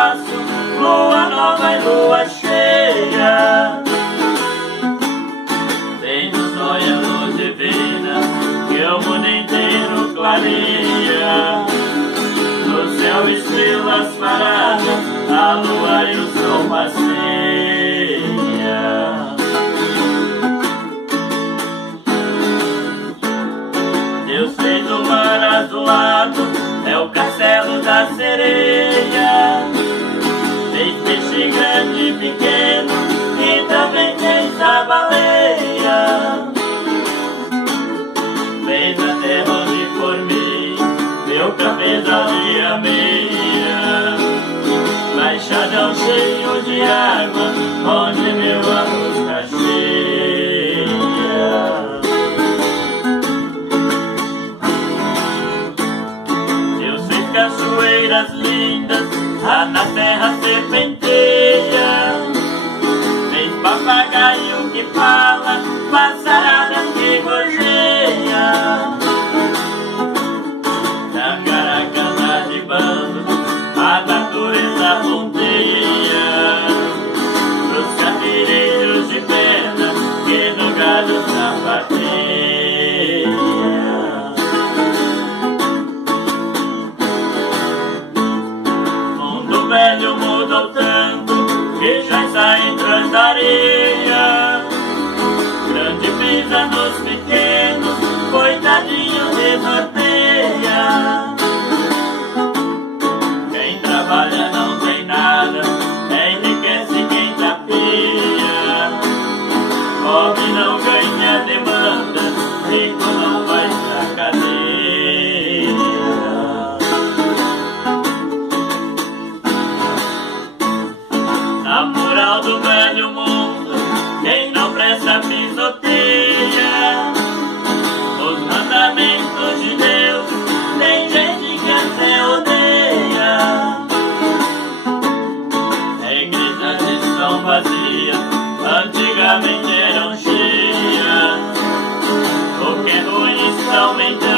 espaço, lua nova e lua cheia. Tem no sol e a luz divina que o mundo inteiro clareia. No céu estrelas paradas, a lua e o sol passeia. Deus fez do mar azulado, é o castelo da sereia. Tem peixe grande e pequeno, e também tem a baleia. Fez a terra onde formei meu cabelo e a meia. Baixadão cheio de água, onde meu arroz cacheia. Deus fez cachoeiras lindas, na terra serpenteia. Fez papagaio que fala, passaradas que gorjeia. Tangaracana de bando, a natureza ponteia. Pros carreireiros de pedra, que no galho sapateia. Mundo velho mudou tanto, que já está entrando areia. Grande pisa nos pequenos, coitadinho desnorteia. Quem trabalha não tem nada, enriquece quem tapia. Pobre não ganha demanda, rico não vai pra cadeia. Na moral do velho mundo, quem não presta pisoteia. Os mandamentos de Deus, tem gente que até odeia. Igrejas estão vazias, antigamente eram cheias. O que é ruim está aumentando.